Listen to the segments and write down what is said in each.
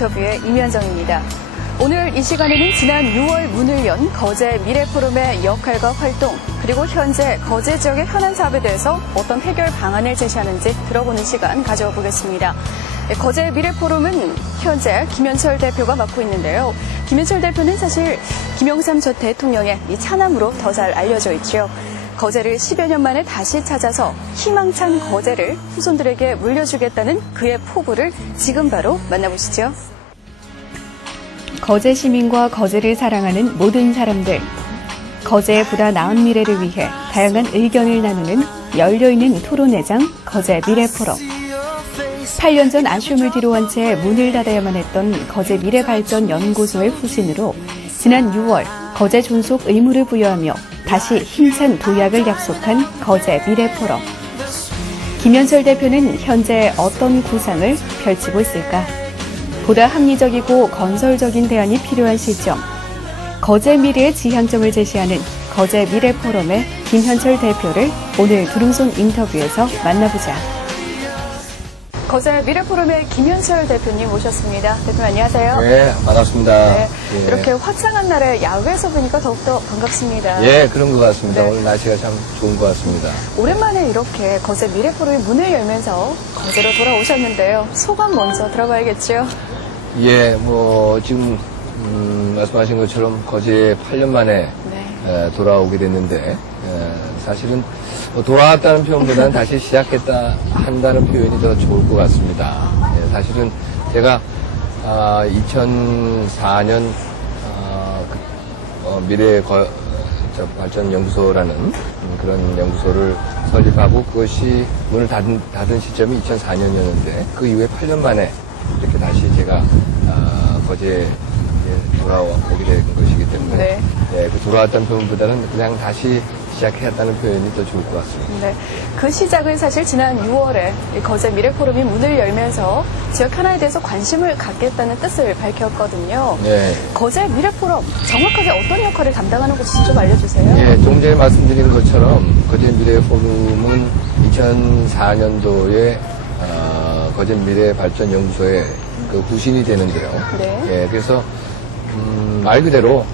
인터뷰의 임현정입니다. 오늘 이 시간에는 지난 6월 문을 연 거제 미래포럼의 역할과 활동, 그리고 현재 거제 지역의 현안 사업에 대해서 어떤 해결 방안을 제시하는지 들어보는 시간 가져와 보겠습니다. 거제 미래포럼은 현재 김현철 대표가 맡고 있는데요. 김현철 대표는 사실 김영삼 전 대통령의 이 차남으로 더 잘 알려져 있죠. 거제를 10여 년 만에 다시 찾아서 희망찬 거제를 후손들에게 물려주겠다는 그의 포부를 지금 바로 만나보시죠. 거제 시민과 거제를 사랑하는 모든 사람들. 거제의 보다 나은 미래를 위해 다양한 의견을 나누는 열려있는 토론회장 거제 미래포럼. 8년 전 아쉬움을 뒤로한 채 문을 닫아야만 했던 거제 미래발전연구소의 후신으로 지난 6월 거제 존속 의무를 부여하며 다시 힘찬 도약을 약속한 거제 미래포럼. 김현철 대표는 현재 어떤 구상을 펼치고 있을까? 보다 합리적이고 건설적인 대안이 필요한 시점. 거제 미래의 지향점을 제시하는 거제 미래포럼의 김현철 대표를 오늘 두릉손 인터뷰에서 만나보자. 거제 미래포럼의 김현철 대표님 모셨습니다. 대표님 안녕하세요. 네, 반갑습니다. 네, 예. 이렇게 화창한 날에 야외에서 보니까 더욱더 반갑습니다. 예, 그런 것 같습니다. 네. 오늘 날씨가 참 좋은 것 같습니다. 오랜만에 이렇게 거제 미래포럼이 문을 열면서 거제로 돌아오셨는데요. 소감 먼저 들어봐야겠죠? 예, 지금 말씀하신 것처럼 거제에 8년 만에 돌아오게 됐는데 사실은 돌아왔다는 표현보다는 다시 시작했다 한다는 표현이 더 좋을 것 같습니다. 예, 사실은 제가 2004년 미래발전연구소라는 그런 연구소를 설립하고 그것이 문을 닫은 시점이 2004년이었는데 그 이후에 8년 만에 이렇게 다시 제가 거제에 돌아오게 된 것이기 때문에 그 돌아왔다는 표현보다는 그냥 다시 시작했다는 표현이 더 좋을 것 같습니다. 네, 그 시작은 사실 지난 6월에 거제 미래포럼이 문을 열면서 지역 하나에 대해서 관심을 갖겠다는 뜻을 밝혔거든요. 네. 거제 미래포럼 정확하게 어떤 역할을 담당하는 곳인지 좀 알려주세요. 예, 조금 전에 말씀드린 것처럼 거제 미래포럼은 2004년도에 거제 미래발전연구소의 그 후신이 되는데요. 네. 예, 그래서 말 그대로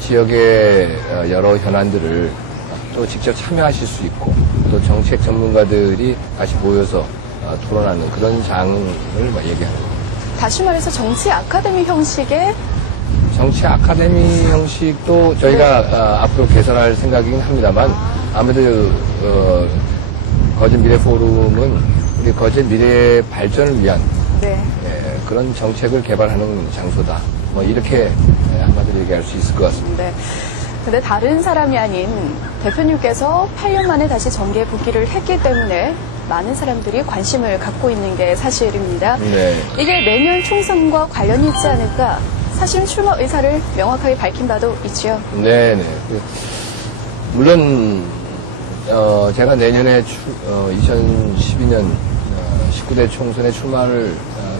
지역의 여러 현안들을 또 직접 참여하실 수 있고 또 정책 전문가들이 같이 모여서 토론하는 그런 장을 얘기하는 겁니다. 다시 말해서 정치 아카데미 형식의 정치 아카데미 형식도 저희가 앞으로 개설할 생각이긴 합니다만 아무래도 거제 미래포럼은 우리 거제 미래 발전을 위한 그런 정책을 개발하는 장소다. 이렇게 한마디로 얘기할 수 있을 것 같습니다. 네. 근데 다른 사람이 아닌 대표님께서 8년 만에 다시 정계에 복귀를 했기 때문에 많은 사람들이 관심을 갖고 있는 게 사실입니다. 네. 이게 내년 총선과 관련이 있지 않을까? 사실 출마 의사를 명확하게 밝힌 바도 있죠. 네네. 물론 제가 내년에 2012년 19대 총선에 출마를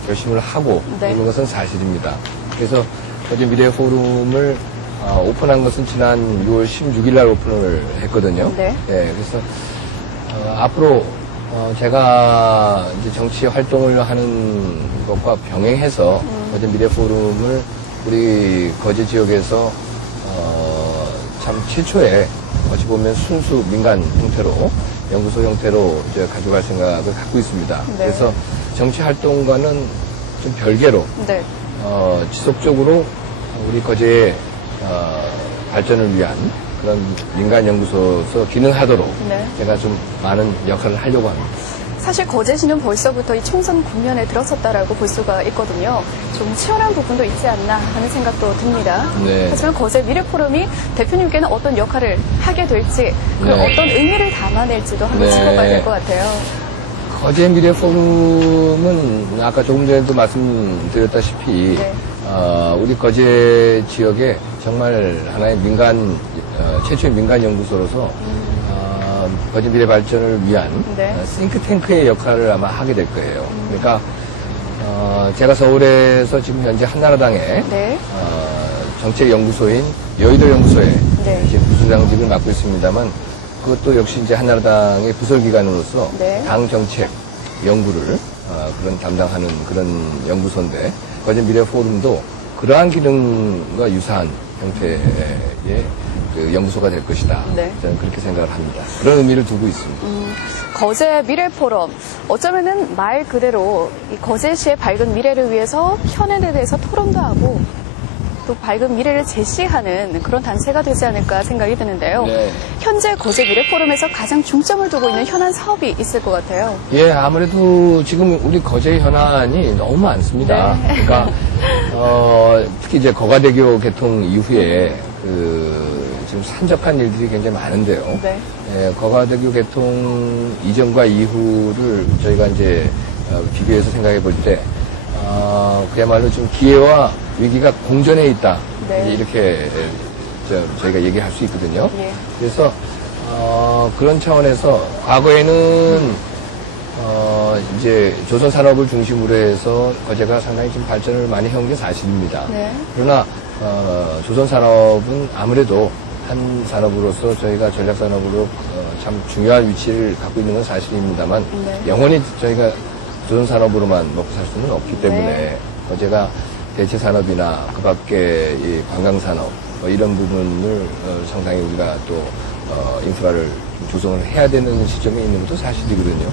결심을 하고 있는 것은 사실입니다. 그래서 거제 미래포럼을 오픈한 것은 지난 6월 16일 날 오픈을 했거든요. 네. 그래서 앞으로 제가 이제 정치 활동을 하는 것과 병행해서 거제 미래포럼을 우리 거제 지역에서 참 최초에 어찌 보면 순수 민간 형태로 연구소 형태로 이제 가져갈 생각을 갖고 있습니다. 네. 그래서 정치 활동과는 좀 별개로 지속적으로 우리 거제의 발전을 위한 그런 민간 연구소에서 기능하도록 제가 좀 많은 역할을 하려고 합니다. 사실 거제시는 벌써부터 이 총선 국면에 들어섰다라고 볼 수가 있거든요. 좀 치열한 부분도 있지 않나 하는 생각도 듭니다. 네. 하지만 거제 미래포럼이 대표님께는 어떤 역할을 하게 될지 어떤 의미를 담아낼지도 한번 짚어봐야 될 것 같아요. 거제 미래포럼은 아까 조금 전에도 말씀드렸다시피 우리 거제 지역에 정말 하나의 최초의 민간 연구소로서 거제 미래 발전을 위한 싱크탱크의 역할을 아마 하게 될 거예요. 그러니까 제가 서울에서 지금 현재 한나라당의 정책연구소인 여의도 연구소에 이제 부소장직을 맡고 있습니다만 그것도 역시 이제 한나라당의 부설기관으로서 당 정책 연구를 그런 담당하는 그런 연구소인데 거제 미래 포럼도 그러한 기능과 유사한 형태의 그 연구소가 될 것이다. 네. 저는 그렇게 생각을 합니다. 그런 의미를 두고 있습니다. 거제 미래 포럼. 어쩌면은 말 그대로 이 거제시의 밝은 미래를 위해서 현안에 대해서 토론도 하고 또 밝은 미래를 제시하는 그런 단체가 되지 않을까 생각이 드는데요. 네. 현재 거제 미래 포럼에서 가장 중점을 두고 있는 현안 사업이 있을 것 같아요. 예, 아무래도 지금 우리 거제 현안이 너무 많습니다. 네. 그러니까 특히 이제 거가대교 개통 이후에 지금 산적한 일들이 굉장히 많은데요. 네. 예, 거가대교 개통 이전과 이후를 저희가 이제 비교해서 생각해 볼 때 그야말로 좀 기회와 위기가 공존해 있다. 네. 이렇게 저희가 얘기할 수 있거든요. 예. 그래서 그런 차원에서 과거에는 이제 조선 산업을 중심으로 해서 거제가 상당히 좀 발전을 많이 해온 게 사실입니다. 네. 그러나 조선 산업은 아무래도 한 산업으로서 저희가 전략 산업으로 참 중요한 위치를 갖고 있는 건 사실입니다만 네. 영원히 저희가 조선 산업으로만 먹고 살 수는 없기 때문에 네. 거제가 대체 산업이나 그 밖에 이 관광 산업 이런 부분을 상당히 우리가 또 인프라를 조성을 해야 되는 시점에 있는 것도 사실이거든요.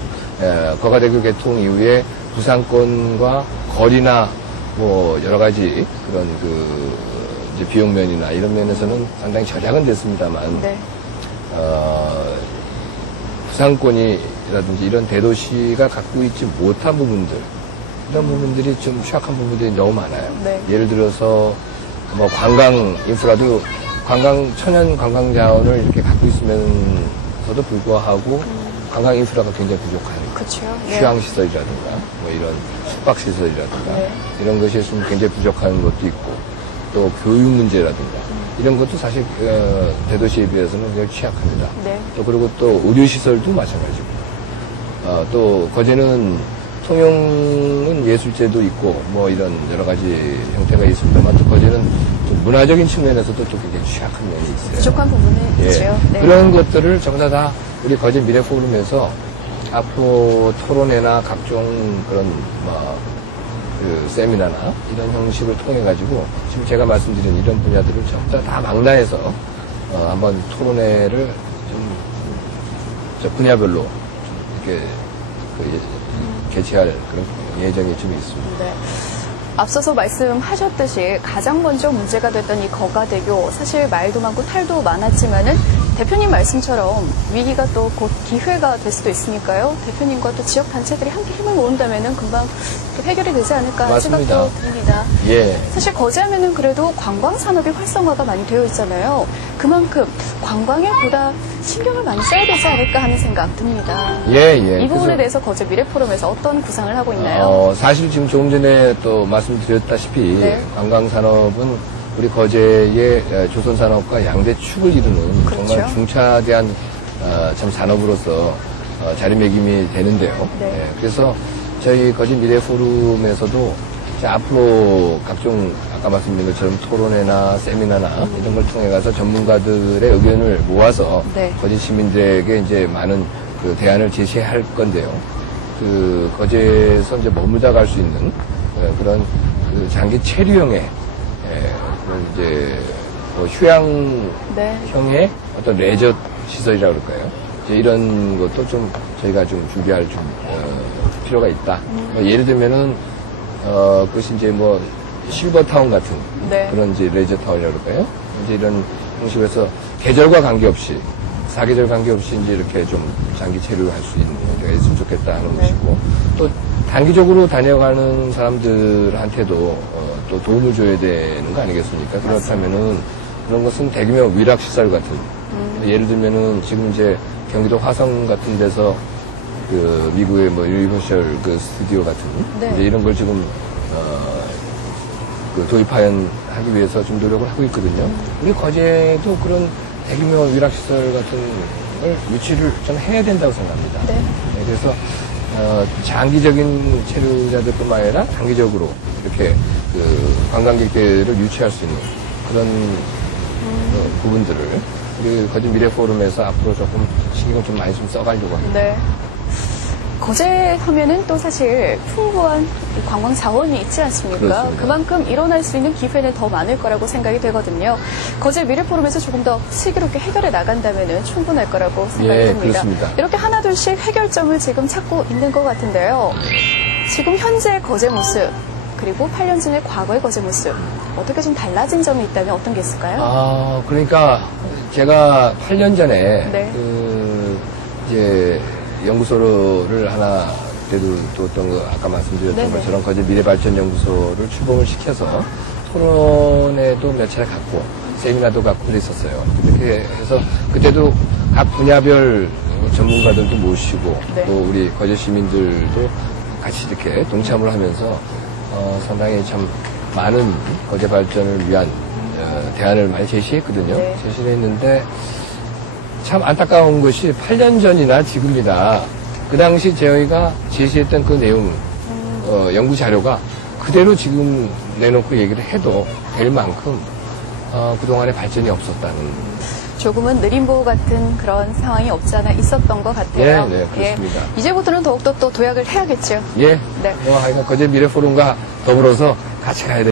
거가대교 개통 이후에 부상권과 거리나 뭐 여러 가지 그런 이제 비용 면이나 이런 면에서는 상당히 절약은 됐습니다만 네. 부상권이라든지 이런 대도시가 갖고 있지 못한 부분들 이런 부분들이 좀 취약한 부분들이 너무 많아요. 네. 예를 들어서 뭐 관광 인프라도 천연 관광 자원을 이렇게 갖고 있으면서도 불구하고 관광 인프라가 굉장히 부족한 그렇죠. 휴양시설이라든가 뭐 이런 숙박시설이라든가 네. 이런 것이 좀 굉장히 부족한 것도 있고 또 교육 문제라든가 이런 것도 사실 대도시에 비해서는 굉장히 취약합니다. 네. 또 그리고 또 의료시설도 마찬가지고 또 거제는 통영은 예술제도 있고 뭐 이런 여러 가지 형태가 있습니다만 또 거제는 좀 문화적인 측면에서도 또 굉장히 취약한 면이 있어요. 부족한 부분이 있죠. 네. 그런 것들을 전부 다 우리 거제 미래 포럼에서 앞으로 토론회나 각종 그런 세미나나 이런 형식을 통해 가지고 지금 제가 말씀드린 이런 분야들을 전부 다 망라해서 한번 토론회를 좀 분야별로 좀 이렇게 개최할 그런 예정이 좀 있습니다. 네. 앞서서 말씀하셨듯이 가장 먼저 문제가 됐던 이 거가대교 사실 말도 많고 탈도 많았지만은 대표님 말씀처럼 위기가 또 곧 기회가 될 수도 있으니까요. 대표님과 또 지역 단체들이 함께 힘을 모은다면은 금방 또 해결이 되지 않을까 하는 맞습니다. 생각도 듭니다. 예. 사실 거제하면은 그래도 관광 산업이 활성화가 많이 되어 있잖아요. 그만큼 관광에 보다 신경을 많이 써야 되지 않을까 하는 생각 듭니다. 예. 이 부분에 그래서 대해서 거제 미래 포럼에서 어떤 구상을 하고 있나요? 사실 지금 조금 전에 또 말씀드렸다시피 네. 관광 산업은 우리 거제의 조선 산업과 양대 축을 이루는 그렇죠. 정말 중차대한 참 산업으로서 자리매김이 되는데요. 네. 예, 그래서 저희 거제 미래 포럼에서도 앞으로 각종 아까 말씀드린 것처럼 토론회나 세미나나 이런 걸 통해 가서 전문가들의 의견을 모아서 네. 거제 시민들에게 이제 많은 그 대안을 제시할 건데요. 거제에서 이제 머물다 갈 수 있는 그런 장기 체류형의 그런 이제 휴양형의 어떤 레저 시설이라고 그럴까요? 이제 이런 것도 좀 저희가 좀 준비할 필요가 있다. 예를 들면은 그것이 이제 뭐 실버타운 같은 네. 그런 이제 레저타운이라고 그럴까요? 이제 이런 형식으로 해서 계절과 관계없이 사계절 관계없이 이제 이렇게 좀 장기 체류할 수 있는 데가 있으면 좋겠다 하는 네. 것이고 또 단기적으로 다녀가는 사람들한테도 또 도움을 줘야 되는 거 아니겠습니까? 그렇다면은 그런 것은 대규모 위락시설 같은 예를 들면은 지금 이제 경기도 화성 같은 데서 미국의 뭐 유니버셜 스튜디오 같은 네. 이제 이런 걸 지금 도입하기 위해서 좀 노력을 하고 있거든요. 우리 거제도 그런 대규모 위락시설 같은 걸 유치를 좀 해야 된다고 생각합니다. 네. 그래서 장기적인 체류자들뿐만 아니라 단기적으로 이렇게 관광객들을 유치할 수 있는 그런 부분들을 우리 거제 미래 포럼에서 앞으로 조금 신경을 좀 많이 좀 써가려고 합니다. 네. 거제 하면은 또 사실 풍부한 관광 자원이 있지 않습니까? 그렇습니다. 그만큼 일어날 수 있는 기회는 더 많을 거라고 생각이 되거든요. 거제 미래포럼에서 조금 더 슬기롭게 해결해 나간다면은 충분할 거라고 생각이 예, 듭니다. 그렇습니다. 이렇게 하나둘씩 해결점을 지금 찾고 있는 것 같은데요. 지금 현재 거제 모습, 그리고 8년 전의 과거의 거제 모습, 어떻게 좀 달라진 점이 있다면 어떤 게 있을까요? 그러니까 제가 8년 전에 네. 이제 연구소를 하나 그때도 뒀던 거 아까 말씀드렸던 네네. 것처럼 거제 미래발전연구소를 출범을 시켜서 토론회도 몇 차례 갔고 세미나도 갖고 그랬었어요. 그렇게 해서 그때도 각 분야별 전문가들도 모시고 네. 또 우리 거제 시민들도 같이 이렇게 동참을 하면서 상당히 참 많은 거제 발전을 위한 대안을 많이 제시했거든요. 네. 제시를 했는데 참 안타까운 것이 8년 전이나 지금이나 그 당시 저희가 제시했던 그 내용, 연구 자료가 그대로 지금 내놓고 얘기를 해도 될 만큼 그동안에 발전이 없었다는. 조금은 느림보호 같은 그런 상황이 없지 않아 있었던 것 같아요. 네, 그렇습니다. 이제부터는 더욱더 또 도약을 해야겠죠. 예. 네. 하여간 거제 미래포럼과 더불어서 같이 가야 돼.